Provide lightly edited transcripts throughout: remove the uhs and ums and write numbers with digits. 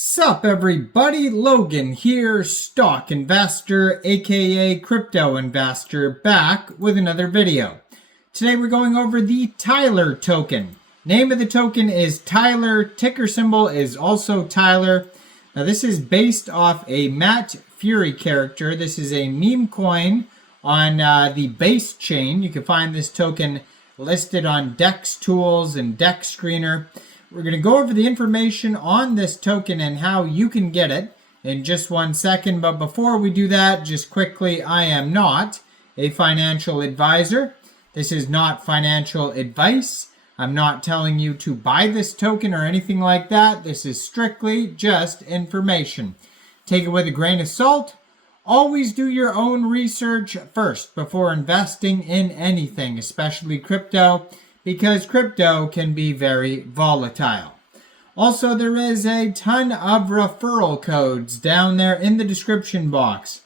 Sup everybody, Logan here, stock investor aka crypto investor, back with another video. Today we're going over the Tyler token. Name of the token is Tyler, ticker symbol is also Tyler. Now this is based off a Matt Fury character. This is a meme coin on the Base chain. You can find this token listed on Dex Tools and Dex Screener. We're going to go over the information on this token and how you can get it in just 1 second. But before we do that, just quickly, I am not a financial advisor. This is not financial advice. I'm not telling you to buy this token or anything like that. This is strictly just information. Take it with a grain of salt. Always do your own research first before investing in anything, especially crypto, because crypto can be very volatile. Also, there is a ton of referral codes down there in the description box.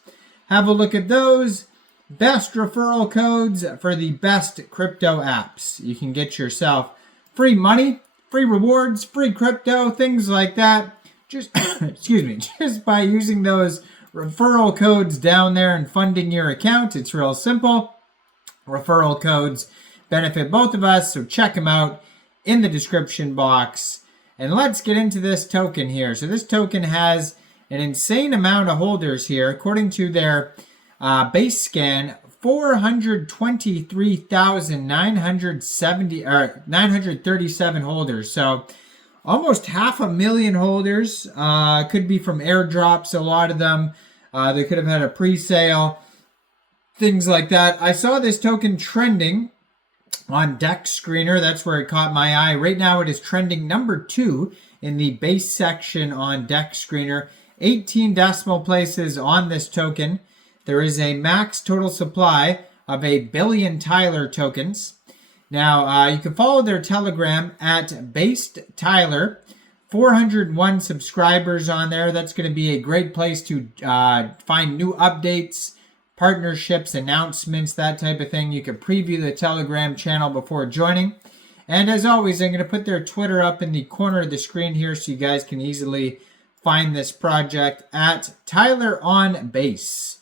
Have a look at those. Best referral codes for the best crypto apps. You can get yourself free money, free rewards, free crypto, things like that. Just, just by using those referral codes down there and funding your account. It's real simple. Referral codes benefit both of us, so check them out in the description box. And let's get into this token here. So this token has an insane amount of holders here. According to their base scan, 937 holders. So almost 500,000 holders. Could be from airdrops, a lot of them. They could have had a pre-sale, things like that. I saw this token trending on Dex Screener. That's where it caught my eye. Right now it is trending number 2 in the base section on Dex Screener. 18 decimal places on this token. There is a max total supply of 1 billion Tyler tokens. Now you can follow their Telegram at Based Tyler. 401 subscribers on there. That's going to be a great place to find new updates, partnerships, announcements, that type of thing. You can preview the Telegram channel before joining. And as always, I'm going to put their Twitter up in the corner of the screen here so you guys can easily find this project at Tyler on Base.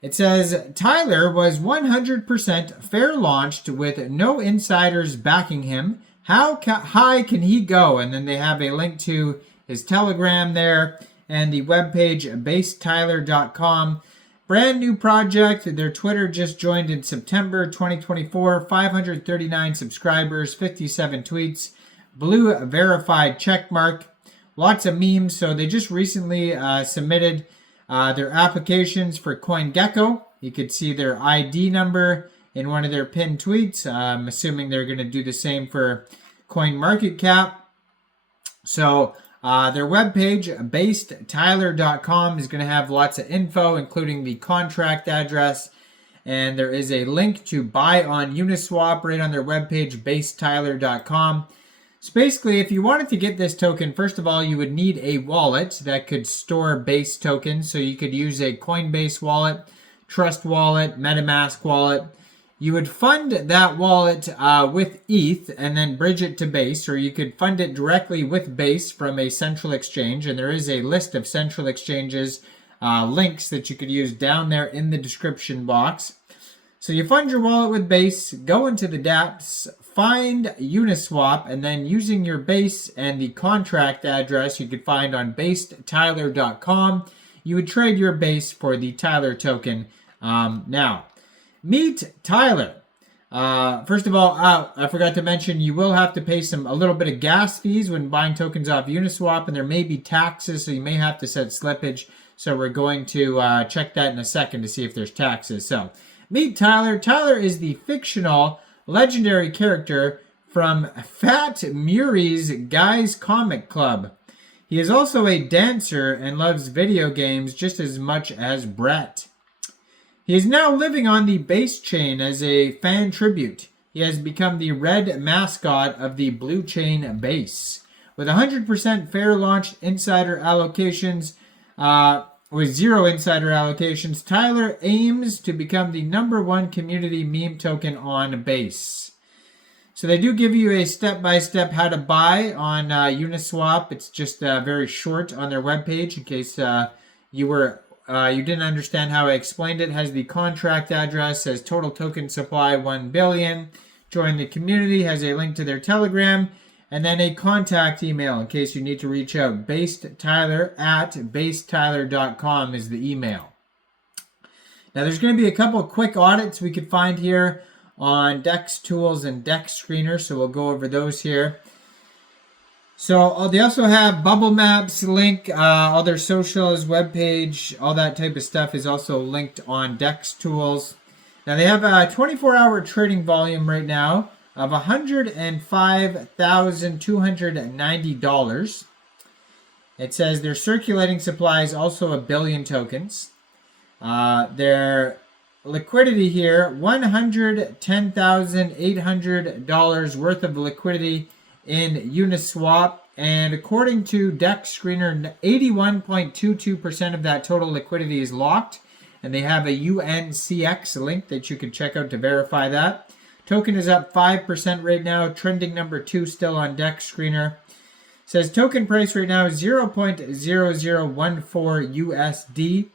It says, Tyler was 100% fair launched with no insiders backing him. How high can he go? And then they have a link to his Telegram there and the webpage basetyler.com. Brand new project. Their Twitter just joined in September 2024. 539 subscribers, 57 tweets, blue verified check mark, lots of memes. So they just recently submitted their applications for CoinGecko. You could see their ID number in one of their pinned tweets. I'm assuming they're going to do the same for CoinMarketCap. So their webpage, basedtyler.com, is going to have lots of info, including the contract address. And there is a link to buy on Uniswap right on their webpage, basedtyler.com. So basically, if you wanted to get this token, first of all, you would need a wallet that could store Base tokens. So you could use a Coinbase wallet, Trust Wallet, MetaMask wallet. You would fund that wallet with ETH and then bridge it to Base, or you could fund it directly with Base from a central exchange. And there is a list of central exchanges links that you could use down there in the description box. So you fund your wallet with Base, go into the dApps, find Uniswap, and then using your Base and the contract address you could find on basedtyler.com, you would trade your Base for the Tyler token. Now, meet Tyler. First of all, I forgot to mention you will have to pay a little bit of gas fees when buying tokens off Uniswap, and there may be taxes, so you may have to set slippage. So we're going to check that in a second to see if there's taxes. So meet Tyler. Tyler is the fictional legendary character from Fat Murray's Guys Comic Club. He is also a dancer and loves video games just as much as Brett. He is now living on the Base chain as a fan tribute. He has become the red mascot of the Blue Chain Base. With 100% fair launch insider allocations, with 0 insider allocations, Tyler aims to become the #1 community meme token on Base. So they do give you a step-by-step how to buy on Uniswap. It's just very short on their webpage in case you didn't understand how I explained it. It has the contract address, says total token supply 1 billion. Join the community, has a link to their Telegram, and then a contact email in case you need to reach out. basedtyler@basedtyler.com is the email. Now there's going to be a couple of quick audits we could find here on DEX Tools and DEX Screener, so we'll go over those here. So they also have Bubble Maps link, all their socials, webpage, all that type of stuff is also linked on DEX Tools. Now they have a 24-hour trading volume right now of $105,290. It says their circulating supply is also 1 billion tokens. Their liquidity here, $110,800 worth of liquidity in Uniswap. And according to DEX Screener, 81.22% of that total liquidity is locked. And they have a UNCX link that you can check out to verify that. Token is up 5% right now, trending number 2 still on DEX Screener. Says token price right now is 0.0014 USD.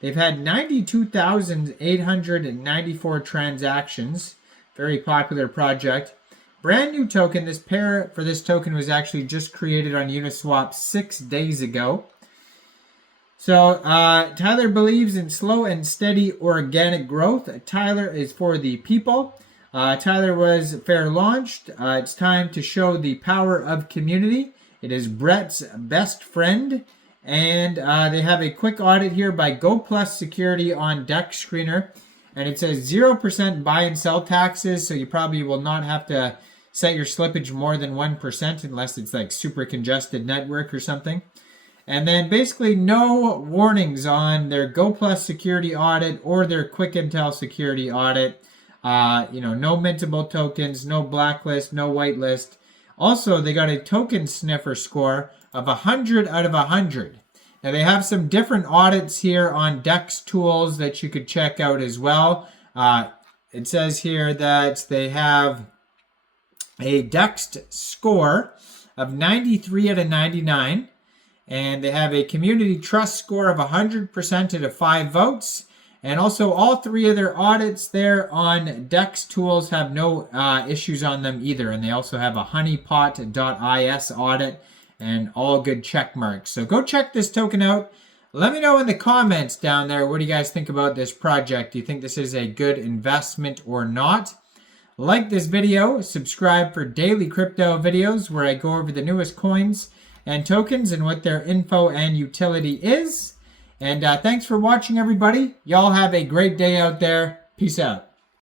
They've had 92,894 transactions. Very popular project. Brand new token. This pair for this token was actually just created on Uniswap 6 days ago. So Tyler believes in slow and steady organic growth. Tyler is for the people. Tyler was fair launched. It's time to show the power of community. It is Brett's best friend. And they have a quick audit here by GoPlus Security on DEX Screener. And it says 0% buy and sell taxes. So you probably will not have to set your slippage more than 1% unless it's like super congested network or something. And then basically no warnings on their GoPlus Security audit or their Quick Intel Security audit. No mintable tokens, no blacklist, no whitelist. Also, they got a token sniffer score of 100 out of 100. Now, they have some different audits here on DEX Tools that you could check out as well. It says here that they have a DEX score of 93 out of 99. And they have a community trust score of 100% out of 5 votes. And also all 3 of their audits there on DEX Tools have no issues on them either. And they also have a honeypot.is audit and all good check marks. So go check this token out. Let me know in the comments down there, what do you guys think about this project? Do you think this is a good investment or not? Like this video, subscribe for daily crypto videos where I go over the newest coins and tokens and what their info and utility is. And thanks for watching, everybody. Y'all have a great day out there. Peace out.